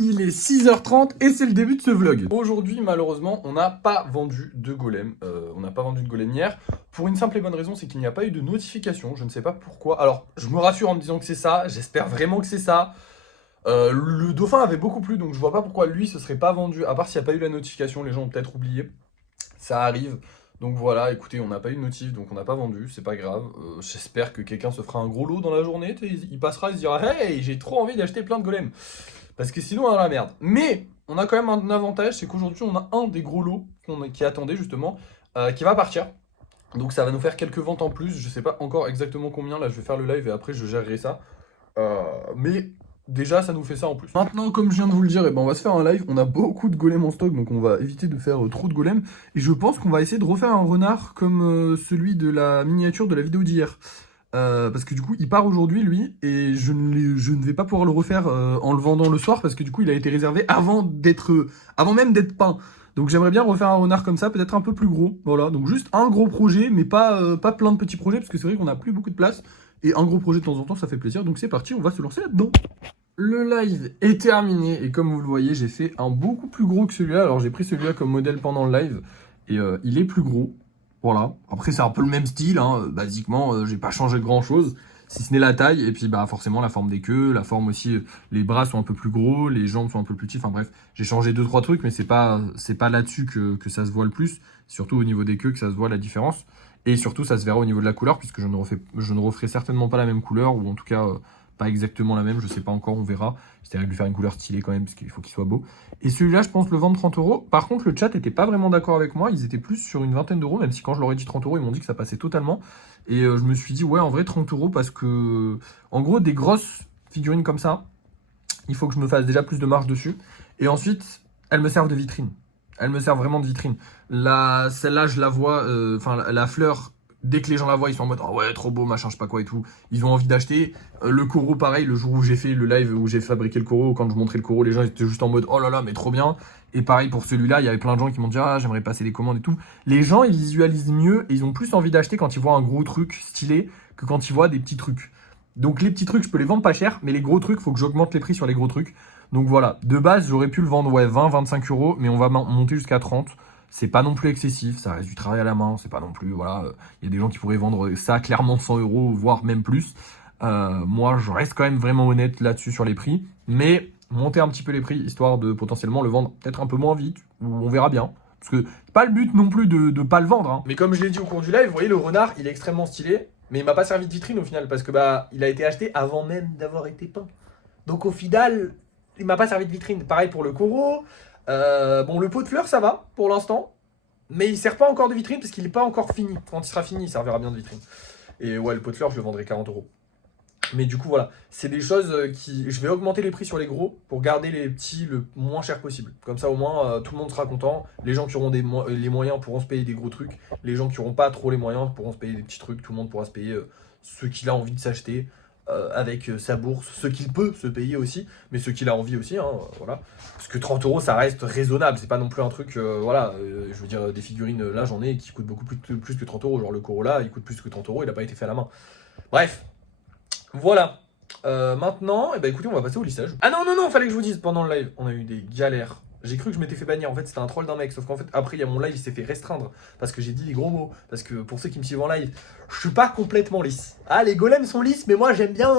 Il est 6h30 et c'est le début de ce vlog. Aujourd'hui, malheureusement, on n'a pas vendu de golem. On n'a pas vendu de golem hier. Pour une simple et bonne raison, c'est qu'il n'y a pas eu de notification. Je ne sais pas pourquoi. Alors, je me rassure en me disant que c'est ça. J'espère vraiment que c'est ça. Le dauphin avait beaucoup plu, donc je vois pas pourquoi lui ce serait pas vendu. À part s'il n'y a pas eu la notification, les gens ont peut-être oublié. Ça arrive. Donc voilà, écoutez, on n'a pas eu de notif, donc on n'a pas vendu, c'est pas grave. J'espère que quelqu'un se fera un gros lot dans la journée. Il passera, il se dira hey, j'ai trop envie d'acheter plein de golems. Parce que sinon, on est dans la merde. Mais on a quand même un avantage, c'est qu'aujourd'hui, on a un des gros lots qui attendait justement, qui va partir. Donc ça va nous faire quelques ventes en plus. Je sais pas encore exactement combien. Là, je vais faire le live et après, je gérerai ça. Mais déjà, ça nous fait ça en plus. Maintenant, comme je viens de vous le dire, eh ben, on va se faire un live. On a beaucoup de golems en stock, donc on va éviter de faire trop de golems. Et je pense qu'on va essayer de refaire un renard comme celui de la miniature de la vidéo d'hier. Parce que du coup, il part aujourd'hui, lui, et je ne vais pas pouvoir le refaire en le vendant le soir, parce que du coup, il a été réservé avant même d'être peint. Donc j'aimerais bien refaire un renard comme ça, peut-être un peu plus gros, voilà. Donc juste un gros projet, mais pas plein de petits projets, parce que c'est vrai qu'on n'a plus beaucoup de place. Et un gros projet de temps en temps, ça fait plaisir. Donc c'est parti, on va se lancer là-dedans. Le live est terminé, et comme vous le voyez, j'ai fait un beaucoup plus gros que celui-là. Alors j'ai pris celui-là comme modèle pendant le live, et il est plus gros. Voilà, après c'est un peu le même style, hein. Basiquement, j'ai pas changé grand chose, si ce n'est la taille, et puis bah forcément la forme des queues, la forme aussi, les bras sont un peu plus gros, les jambes sont un peu plus petites, enfin bref, j'ai changé 2-3 trucs, mais c'est pas là-dessus que ça se voit le plus, surtout au niveau des queues que ça se voit la différence, et surtout ça se verra au niveau de la couleur, puisque je ne referai certainement pas la même couleur, ou en tout cas pas exactement la même, je sais pas encore, on verra, j'essaierai de lui faire une couleur stylée quand même, parce qu'il faut qu'il soit beau. Et celui-là, je pense le vendre 30 euros. Par contre, le chat était pas vraiment d'accord avec moi. Ils étaient plus sur une vingtaine d'euros, même si quand je leur ai dit 30 euros, ils m'ont dit que ça passait totalement. Et je me suis dit, ouais, en vrai, 30 euros, parce que, en gros, des grosses figurines comme ça, il faut que je me fasse déjà plus de marge dessus. Et ensuite, elles me servent de vitrine. Elles me servent vraiment de vitrine. Celle-là, je la vois, enfin, la fleur. Dès que les gens la voient, ils sont en mode oh ouais, trop beau, machin, je sais pas quoi et tout. Ils ont envie d'acheter. Le coraux, pareil, le jour où j'ai fait le live où j'ai fabriqué le coraux, quand je montrais le coraux, les gens étaient juste en mode oh là là, mais trop bien. Et pareil pour celui-là, il y avait plein de gens qui m'ont dit ah, j'aimerais passer les commandes et tout. Les gens, ils visualisent mieux et ils ont plus envie d'acheter quand ils voient un gros truc stylé que quand ils voient des petits trucs. Donc les petits trucs, je peux les vendre pas cher, mais les gros trucs, faut que j'augmente les prix sur les gros trucs. Donc voilà, de base, j'aurais pu le vendre ouais, 20-25 euros, mais on va monter jusqu'à 30. C'est pas non plus excessif, ça reste du travail à la main, c'est pas non plus, voilà, il y a des gens qui pourraient vendre ça clairement 100 euros, voire même plus. Moi, je reste quand même vraiment honnête là-dessus sur les prix, mais monter un petit peu les prix, histoire de potentiellement le vendre peut-être un peu moins vite, ou on verra bien. Parce que c'est pas le but non plus de pas le vendre. Hein. Mais comme je l'ai dit au cours du live, vous voyez, le renard, il est extrêmement stylé, mais il m'a pas servi de vitrine au final, parce que bah, il a été acheté avant même d'avoir été peint. Donc au final, il m'a pas servi de vitrine. Pareil pour le coraux. Bon, le pot de fleurs, ça va pour l'instant. Mais il sert pas encore de vitrine parce qu'il n'est pas encore fini. Quand il sera fini, il servira bien de vitrine. Et ouais, le pot de fleurs, je le vendrai 40 euros. Mais du coup, voilà. C'est des choses qui... Je vais augmenter les prix sur les gros pour garder les petits le moins cher possible. Comme ça, au moins, tout le monde sera content. Les gens qui auront les moyens pourront se payer des gros trucs. Les gens qui n'auront pas trop les moyens pourront se payer des petits trucs. Tout le monde pourra se payer ce qu'il a envie de s'acheter. Avec sa bourse, ce qu'il peut se payer aussi, mais ce qu'il a envie aussi, hein, voilà. Parce que 30 euros, ça reste raisonnable, c'est pas non plus un truc, voilà, je veux dire, des figurines, là j'en ai qui coûtent beaucoup plus que 30 euros, genre le Corolla, il coûte plus que 30 euros, il a pas été fait à la main. Bref, voilà. Maintenant, eh ben, écoutez, on va passer au lissage. Ah non, non, non, fallait que je vous dise, pendant le live, on a eu des galères. J'ai cru que je m'étais fait bannir, en fait c'était un troll d'un mec, sauf qu'en fait après il y a mon live, il s'est fait restreindre parce que j'ai dit des gros mots, parce que pour ceux qui me suivent en live, je suis pas complètement lisse. Ah, les golems sont lisses, mais moi j'aime bien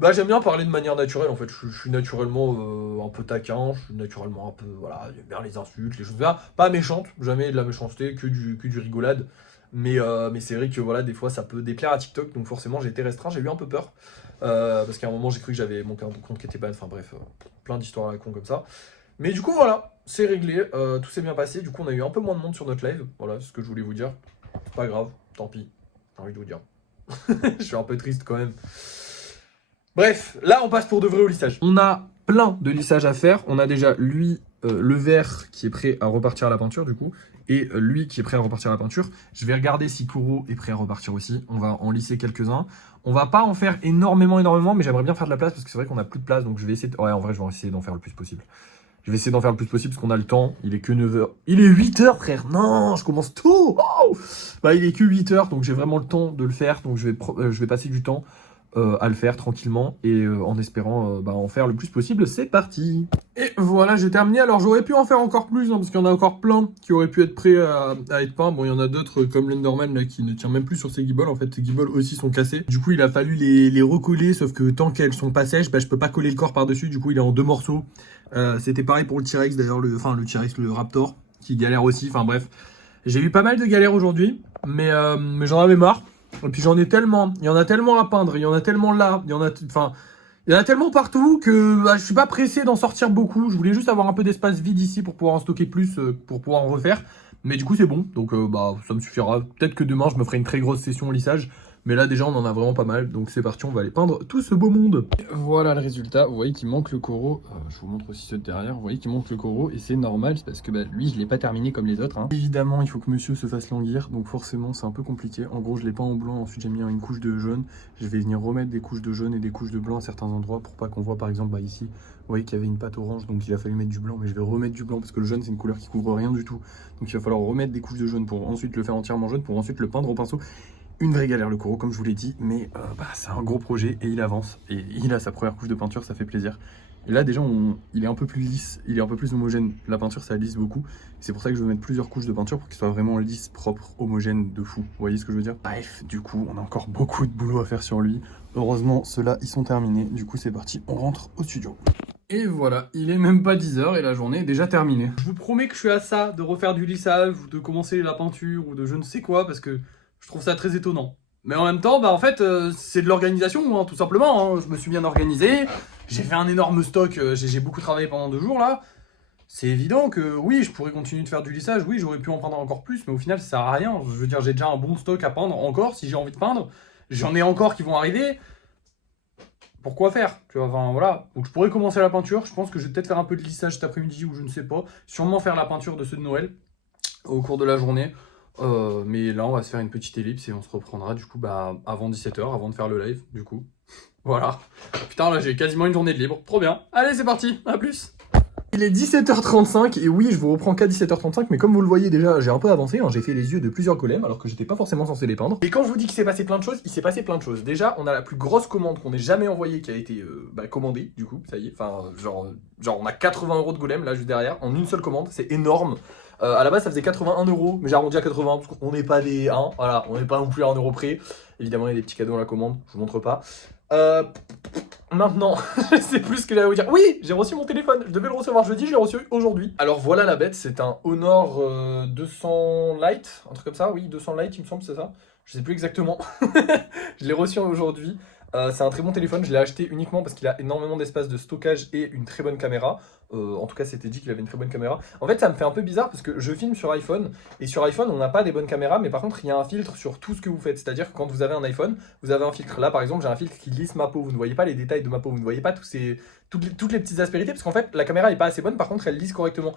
bah j'aime bien parler de manière naturelle en fait, je suis naturellement un peu taquin, je suis naturellement un peu, voilà, j'aime bien les insultes, les choses bien, pas méchante, jamais de la méchanceté, que du rigolade, mais c'est vrai que voilà, des fois ça peut déplaire à TikTok, donc forcément j'ai été restreint, j'ai eu un peu peur, parce qu'à un moment j'ai cru que j'avais mon compte qui était ban, enfin bref, plein d'histoires à la con comme ça. Mais du coup, voilà, c'est réglé, tout s'est bien passé. Du coup, on a eu un peu moins de monde sur notre live. Voilà, c'est ce que je voulais vous dire. Pas grave, tant pis, j'ai envie de vous dire. Je suis un peu triste quand même. Bref, là, on passe pour de vrai au lissage. On a plein de lissages à faire. On a déjà lui, le vert, qui est prêt à repartir à la peinture, du coup. Et lui qui est prêt à repartir à la peinture. Je vais regarder si Kuro est prêt à repartir aussi. On va en lisser quelques-uns. On va pas en faire énormément, mais j'aimerais bien faire de la place parce que c'est vrai qu'on a plus de place. Donc je vais essayer Ouais, en vrai, je vais essayer d'en faire le plus possible. Je vais essayer d'en faire le plus possible parce qu'on a le temps. Il est que 9h. Il est 8h, frère. Non, je commence tôt. Oh bah, il est que 8h, donc j'ai vraiment le temps de le faire. Donc je vais passer du temps. à le faire tranquillement et en espérant en faire le plus possible. C'est parti! Et voilà, j'ai terminé. Alors j'aurais pu en faire encore plus, parce qu'il y en a encore plein qui auraient pu être prêts à être peints. Bon, il y en a d'autres comme l'Enderman là qui ne tient même plus sur ses guibolles. En fait, ses guibolles aussi sont cassées. Du coup, il a fallu les recoller, sauf que tant qu'elles sont pas sèches, je peux pas coller le corps par-dessus. Du coup, il est en 2 morceaux. C'était pareil pour le T-Rex d'ailleurs, le T-Rex, le Raptor, qui galère aussi. Enfin bref, j'ai eu pas mal de galères aujourd'hui, mais j'en avais marre. Et puis j'en ai tellement, il y en a tellement à peindre, il y en a tellement là, il y en a tellement partout que je suis pas pressé d'en sortir beaucoup. Je voulais juste avoir un peu d'espace vide ici pour pouvoir en stocker plus, pour pouvoir en refaire. Mais du coup c'est bon, donc ça me suffira. Peut-être que demain je me ferai une très grosse session lissage. Mais là déjà on en a vraiment pas mal, donc c'est parti, on va aller peindre tout ce beau monde. Voilà le résultat, vous voyez qu'il manque le coraux. Je vous montre aussi ceux de derrière, vous voyez qu'il manque le coraux et c'est normal, c'est parce que lui je l'ai pas terminé comme les autres. Évidemment il faut que monsieur se fasse languir, donc forcément c'est un peu compliqué. En gros je l'ai peint en blanc, ensuite j'ai mis une couche de jaune. Je vais venir remettre des couches de jaune et des couches de blanc à certains endroits pour pas qu'on voit par exemple ici. Vous voyez qu'il y avait une pâte orange, donc il a fallu mettre du blanc, mais je vais remettre du blanc parce que le jaune c'est une couleur qui couvre rien du tout. Donc il va falloir remettre des couches de jaune pour ensuite le faire entièrement jaune, pour ensuite le peindre au pinceau. Une vraie galère le coraux comme je vous l'ai dit, mais c'est un gros projet et il avance et il a sa première couche de peinture, ça fait plaisir. Et là déjà il est un peu plus lisse, il est un peu plus homogène, la peinture ça lisse beaucoup. C'est pour ça que je veux mettre plusieurs couches de peinture pour qu'il soit vraiment lisse, propre, homogène de fou. Vous voyez ce que je veux dire? Bref, du coup on a encore beaucoup de boulot à faire sur lui. Heureusement ceux-là ils sont terminés, du coup c'est parti, on rentre au studio. Et voilà, il est même pas 10 h et la journée est déjà terminée. Je vous promets que je suis à ça de refaire du lissage ou de commencer la peinture ou de je ne sais quoi parce que je trouve ça très étonnant. Mais en même temps, en fait, c'est de l'organisation, tout simplement. Je me suis bien organisé, j'ai fait un énorme stock, j'ai beaucoup travaillé pendant 2 jours là. C'est évident que oui, je pourrais continuer de faire du lissage, oui, j'aurais pu en peindre encore plus, mais au final, ça sert à rien. Je veux dire, j'ai déjà un bon stock à peindre encore, si j'ai envie de peindre. J'en ai encore qui vont arriver. Pourquoi faire? Tu vois, enfin voilà. Donc je pourrais commencer la peinture, je pense que je vais peut-être faire un peu de lissage cet après-midi ou je ne sais pas. Sûrement faire la peinture de ceux de Noël au cours de la journée. Mais là on va se faire une petite ellipse et on se reprendra du coup avant 17 h, avant de faire le live du coup. Voilà. Putain là j'ai quasiment une journée de libre, trop bien. Allez c'est parti, à plus. Il est 17 h 35 et oui je vous reprends qu'à 17 h 35 mais comme vous le voyez déjà j'ai un peu avancé, j'ai fait les yeux de plusieurs golems alors que j'étais pas forcément censé les peindre. Et quand je vous dis qu'il s'est passé plein de choses, il s'est passé plein de choses. Déjà on a la plus grosse commande qu'on ait jamais envoyée qui a été commandée du coup, ça y est, enfin genre on a 80 € de golem là juste derrière en une seule commande, c'est énorme. À la base ça faisait 81 €, mais j'ai arrondi à 80 parce qu'on n'est pas des 1, voilà, on n'est pas non plus à 1 € près. Évidemment il y a des petits cadeaux à la commande, je vous montre pas. Maintenant, je sais plus ce que j'allais vous dire. Oui, j'ai reçu mon téléphone, je devais le recevoir jeudi, je l'ai reçu aujourd'hui. Alors voilà la bête, c'est un Honor 200 Lite, un truc comme ça, oui, 200 Lite il me semble, c'est ça. Je sais plus exactement. Je l'ai reçu aujourd'hui. C'est un très bon téléphone, je l'ai acheté uniquement parce qu'il a énormément d'espace de stockage et une très bonne caméra. En tout cas, c'était dit qu'il avait une très bonne caméra. En fait, ça me fait un peu bizarre parce que je filme sur iPhone et sur iPhone, on n'a pas des bonnes caméras, mais par contre, il y a un filtre sur tout ce que vous faites. C'est-à-dire que quand vous avez un iPhone, vous avez un filtre. Là, par exemple, j'ai un filtre qui lisse ma peau. Vous ne voyez pas les détails de ma peau, vous ne voyez pas toutes les petites aspérités parce qu'en fait, la caméra n'est pas assez bonne. Par contre, elle lisse correctement.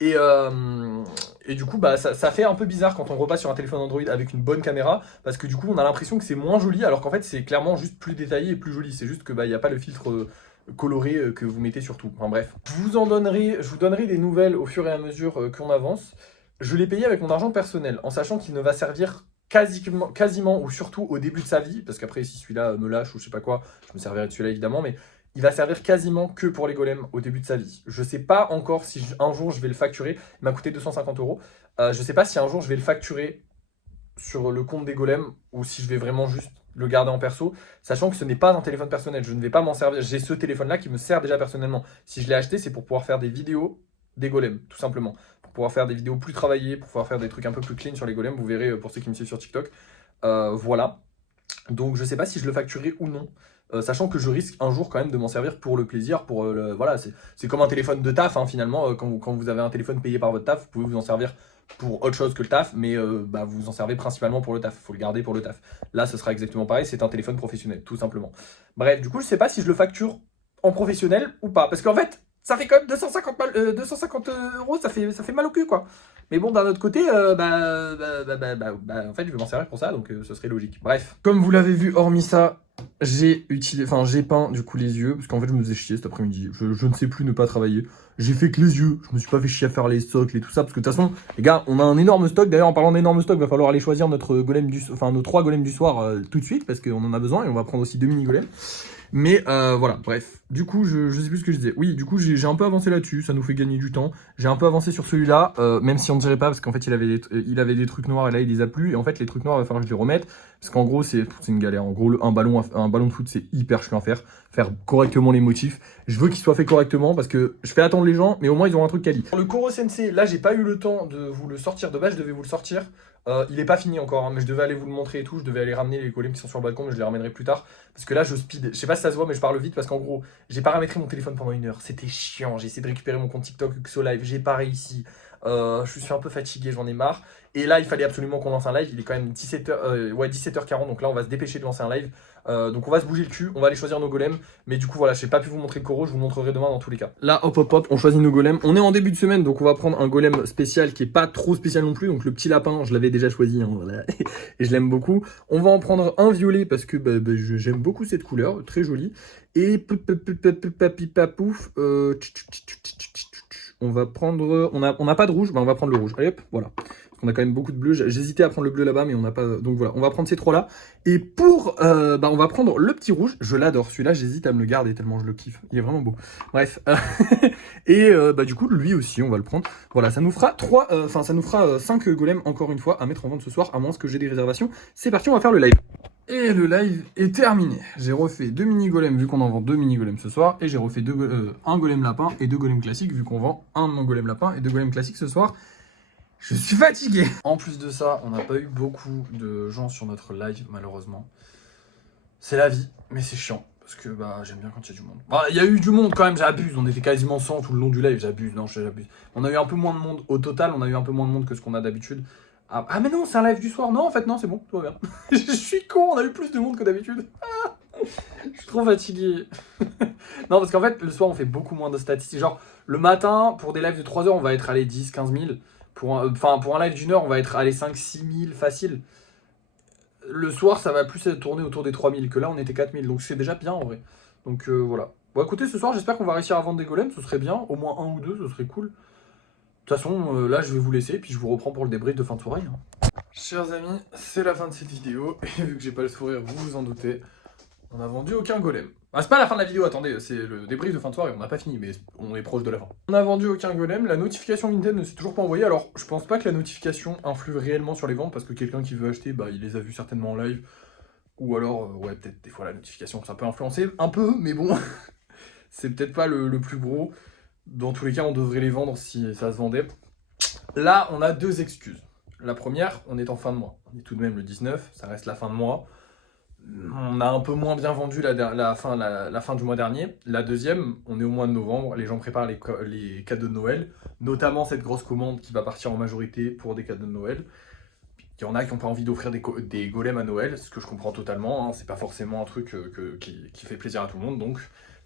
Et du coup, ça fait un peu bizarre quand on repasse sur un téléphone Android avec une bonne caméra parce que du coup, on a l'impression que c'est moins joli alors qu'en fait, c'est clairement juste plus détaillé et plus joli. C'est juste que il n'y a pas le filtre coloré que vous mettez sur tout. Enfin bref, je vous donnerai des nouvelles au fur et à mesure qu'on avance. Je l'ai payé avec mon argent personnel en sachant qu'il ne va servir quasiment ou surtout au début de sa vie parce qu'après, si celui-là me lâche ou je sais pas quoi, je me servirai de celui-là évidemment, mais il va servir quasiment que pour les golems au début de sa vie. Je sais pas encore si un jour je vais le facturer. Il m'a coûté 250 €. Je sais pas si un jour je vais le facturer sur le compte des golems ou si je vais vraiment juste le garder en perso, sachant que ce n'est pas un téléphone personnel. Je ne vais pas m'en servir. J'ai ce téléphone-là qui me sert déjà personnellement. Si je l'ai acheté, c'est pour pouvoir faire des vidéos des golems, tout simplement. Pour pouvoir faire des vidéos plus travaillées, pour pouvoir faire des trucs un peu plus clean sur les golems. Vous verrez pour ceux qui me suivent sur TikTok. Voilà. Donc je sais pas si je le facturerai ou non. Sachant que je risque un jour quand même de m'en servir pour le plaisir, voilà, c'est comme un téléphone de taf finalement, quand vous avez un téléphone payé par votre taf, vous pouvez vous en servir pour autre chose que le taf, mais vous vous en servez principalement pour le taf, il faut le garder pour le taf. Là ce sera exactement pareil, c'est un téléphone professionnel, tout simplement. Bref, du coup je sais pas si je le facture en professionnel ou pas, parce qu'en fait, ça fait quand même 250 euros, ça fait mal au cul, quoi. Mais bon, d'un autre côté, en fait, je vais m'en servir pour ça, donc ce serait logique. Bref. Comme vous l'avez vu, hormis ça, j'ai peint du coup les yeux, parce qu'en fait, je me faisais chier cet après-midi. Je ne sais plus ne pas travailler. J'ai fait que les yeux, je me suis pas fait chier à faire les socles et tout ça, parce que de toute façon, les gars, on a un énorme stock. D'ailleurs, en parlant d'énorme stock, va falloir aller choisir notre golem nos 3 golems du soir tout de suite, parce qu'on en a besoin, et on va prendre aussi 2 mini golems. Mais voilà, bref. Du coup, je sais plus ce que je disais. Oui, du coup, j'ai un peu avancé là-dessus, ça nous fait gagner du temps. J'ai un peu avancé sur celui-là, même si on ne dirait pas, parce qu'en fait, il avait des trucs noirs et là, il les a plus. Et en fait, les trucs noirs, il va falloir que je les remette. Parce qu'en gros, c'est une galère. En gros, un ballon de foot, c'est hyper chiant à faire. Faire correctement les motifs. Je veux qu'il soit fait correctement parce que je fais attendre les gens, mais au moins, ils ont un truc quali. Pour le Koro Sensei, là, j'ai pas eu le temps de vous le sortir. De base, je devais vous le sortir. Il est pas fini encore, hein, mais je devais aller vous le montrer et tout. Je devais aller ramener les golems qui sont sur le balcon, mais je les ramènerai plus tard. Parce que là, je speed. Je sais pas si ça se voit, mais je parle vite parce qu'en gros, j'ai paramétré mon téléphone pendant 1 heure. C'était chiant. J'ai essayé de récupérer mon compte TikTok Uxo Live. J'ai pas réussi. Je suis un peu fatigué, j'en ai marre. Et là, il fallait absolument qu'on lance un live. Il est quand même 17h40. Donc là, on va se dépêcher de lancer un live. Donc on va se bouger le cul. On va aller choisir nos golems. Mais du coup, voilà, j'ai pas pu vous montrer le Koro. Je vous montrerai demain dans tous les cas. Là, hop, hop, hop, on choisit nos golems. On est en début de semaine. Donc on va prendre un golem spécial qui est pas trop spécial non plus. Donc le petit lapin, je l'avais déjà choisi. Hein, voilà. Et je l'aime beaucoup. On va en prendre un violet parce que j'aime beaucoup cette couleur. Très jolie. Et papouf. On va prendre. On n'a pas de rouge, on va prendre le rouge. Allez hop, voilà. On a quand même beaucoup de bleu. J'hésitais à prendre le bleu là-bas, mais on n'a pas. Donc voilà, on va prendre ces 3-là. Et pour. On va prendre le petit rouge. Je l'adore. Celui-là, j'hésite à me le garder tellement je le kiffe. Il est vraiment beau. Bref. Et du coup, lui aussi, on va le prendre. Voilà, ça nous fera 5 golems encore une fois à mettre en vente ce soir, à moins que j'ai des réservations. C'est parti, on va faire le live. Et le live est terminé. J'ai refait 2 mini golems vu qu'on en vend 2 mini golems ce soir. Et j'ai refait un golem lapin et 2 golems classiques vu qu'on vend un golem lapin et 2 golems classiques ce soir. Je suis fatigué. En plus de ça, on n'a pas eu beaucoup de gens sur notre live malheureusement. C'est la vie, mais c'est chiant. Parce que j'aime bien quand il y a du monde. Il y a eu du monde quand même, j'abuse. On était quasiment 100 tout le long du live, j'abuse. Non, j'abuse. On a eu un peu moins de monde. Au total, on a eu un peu moins de monde que ce qu'on a d'habitude. Ah mais non, c'est un live du soir. Non, en fait, non, c'est bon, tout va bien. Je suis con, on a eu plus de monde que d'habitude. Je suis trop fatigué. Non, parce qu'en fait, le soir, on fait beaucoup moins de statistiques. Genre, le matin, pour des lives de 3 heures, on va être allé 10, 15 000. Pour un live d'1 heure, on va être allé 5, 6 000 facile. Le soir, ça va plus tourner autour des 3 000, que là, on était 4 000. Donc, c'est déjà bien, en vrai. Donc, voilà. Bon, écoutez, ce soir, j'espère qu'on va réussir à vendre des golems. Ce serait bien. Au moins 1 ou 2, ce serait cool. De toute façon, là, je vais vous laisser, puis je vous reprends pour le débrief de fin de soirée. Hein. Chers amis, c'est la fin de cette vidéo. Et vu que j'ai pas le sourire, vous vous en doutez, on n'a vendu aucun golem. C'est pas la fin de la vidéo, attendez, c'est le débrief de fin de soirée, on n'a pas fini, mais on est proche de la fin. On a vendu aucun golem, la notification Vinted ne s'est toujours pas envoyée, alors je pense pas que la notification influe réellement sur les ventes, parce que quelqu'un qui veut acheter, il les a vus certainement en live, ou alors, ouais, peut-être des fois la notification, ça peut influencer un peu, mais bon, c'est peut-être pas le plus gros. Dans tous les cas, on devrait les vendre si ça se vendait. Là, on a 2 excuses. La première, on est en fin de mois. On est tout de même le 19, ça reste la fin de mois. On a un peu moins bien vendu la fin du mois dernier. La deuxième, on est au mois de novembre, les gens préparent les cadeaux de Noël, notamment cette grosse commande qui va partir en majorité pour des cadeaux de Noël. Il y en a qui n'ont pas envie d'offrir des golems à Noël, ce que je comprends totalement, hein. C'est pas forcément un truc qui fait plaisir à tout le monde, donc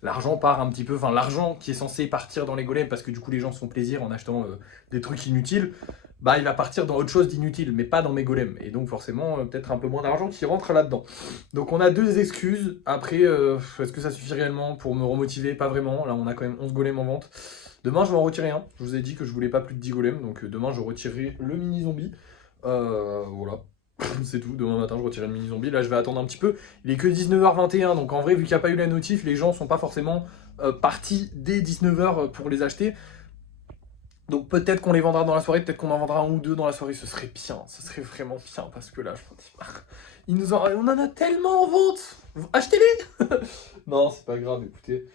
l'argent part un petit peu, enfin l'argent qui est censé partir dans les golems parce que du coup les gens se font plaisir en achetant des trucs inutiles, il va partir dans autre chose d'inutile, mais pas dans mes golems, et donc forcément peut-être un peu moins d'argent qui rentre là-dedans. Donc on a 2 excuses, après est-ce que ça suffit réellement pour me remotiver? Pas vraiment, là on a quand même 11 golems en vente. Demain je vais en retirer un, je vous ai dit que je voulais pas plus de 10 golems, donc demain je retirerai le mini zombie. Voilà, c'est tout. Demain matin, je retirerai le mini zombie. Là, je vais attendre un petit peu. Il est que 19h21, donc en vrai, vu qu'il n'y a pas eu la notif, les gens sont pas forcément partis dès 19h pour les acheter. Donc peut-être qu'on les vendra dans la soirée, peut-être qu'on en vendra 1 ou 2 dans la soirée. Ce serait bien, ce serait vraiment bien parce que là, je pense on en a tellement en vente. Achetez-les. Non, c'est pas grave. Écoutez.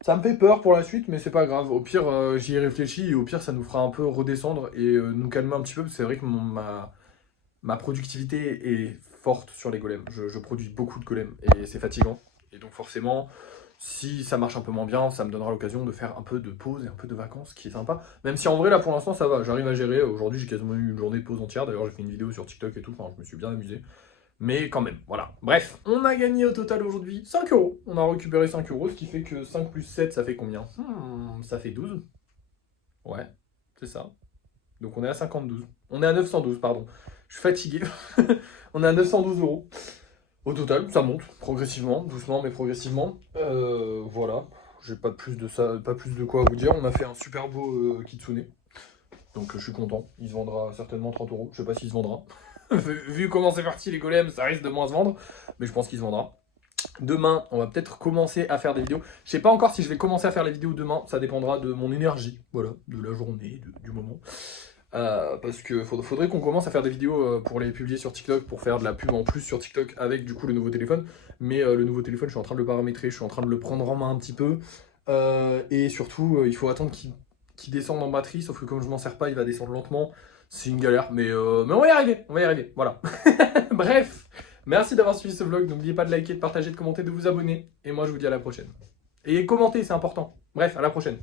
Ça me fait peur pour la suite, mais c'est pas grave. Au pire, j'y ai réfléchi et au pire, ça nous fera un peu redescendre et nous calmer un petit peu. Parce que c'est vrai que ma productivité est forte sur les golems. Je produis beaucoup de golems et c'est fatigant. Et donc forcément, si ça marche un peu moins bien, ça me donnera l'occasion de faire un peu de pause et un peu de vacances, ce qui est sympa. Même si en vrai, là pour l'instant, ça va. J'arrive à gérer. Aujourd'hui, j'ai quasiment eu une journée de pause entière. D'ailleurs, j'ai fait une vidéo sur TikTok et tout. Enfin, je me suis bien amusé. Mais quand même, voilà. Bref, on a gagné au total aujourd'hui 5 euros. On a récupéré 5 euros, ce qui fait que 5 plus 7, ça fait combien? Ça fait 12. Ouais, c'est ça. Donc on est à 52. On est à 912, pardon. Je suis fatigué. On est à 912 euros. Au total, ça monte progressivement, doucement mais progressivement. Voilà. J'ai pas plus de ça, pas plus de quoi vous dire. On a fait un super beau kitsune. Donc je suis content. Il se vendra certainement 30 euros. Je sais pas s'il se vendra. Vu comment c'est parti les golems, ça risque de moins se vendre. Mais je pense qu'il se vendra. Demain, on va peut-être commencer à faire des vidéos. Je sais pas encore si je vais commencer à faire les vidéos demain. Ça dépendra de mon énergie. Voilà, de la journée, du moment. Parce que faudrait qu'on commence à faire des vidéos pour les publier sur TikTok, pour faire de la pub en plus sur TikTok avec du coup le nouveau téléphone. Mais le nouveau téléphone, je suis en train de le paramétrer, je suis en train de le prendre en main un petit peu. Et surtout, il faut attendre qu'il descende en batterie, sauf que comme je m'en sers pas, il va descendre lentement. C'est une galère, mais on va y arriver, on va y arriver, voilà. Bref, merci d'avoir suivi ce vlog, n'oubliez pas de liker, de partager, de commenter, de vous abonner. Et moi je vous dis à la prochaine. Et commenter, c'est important. Bref, à la prochaine.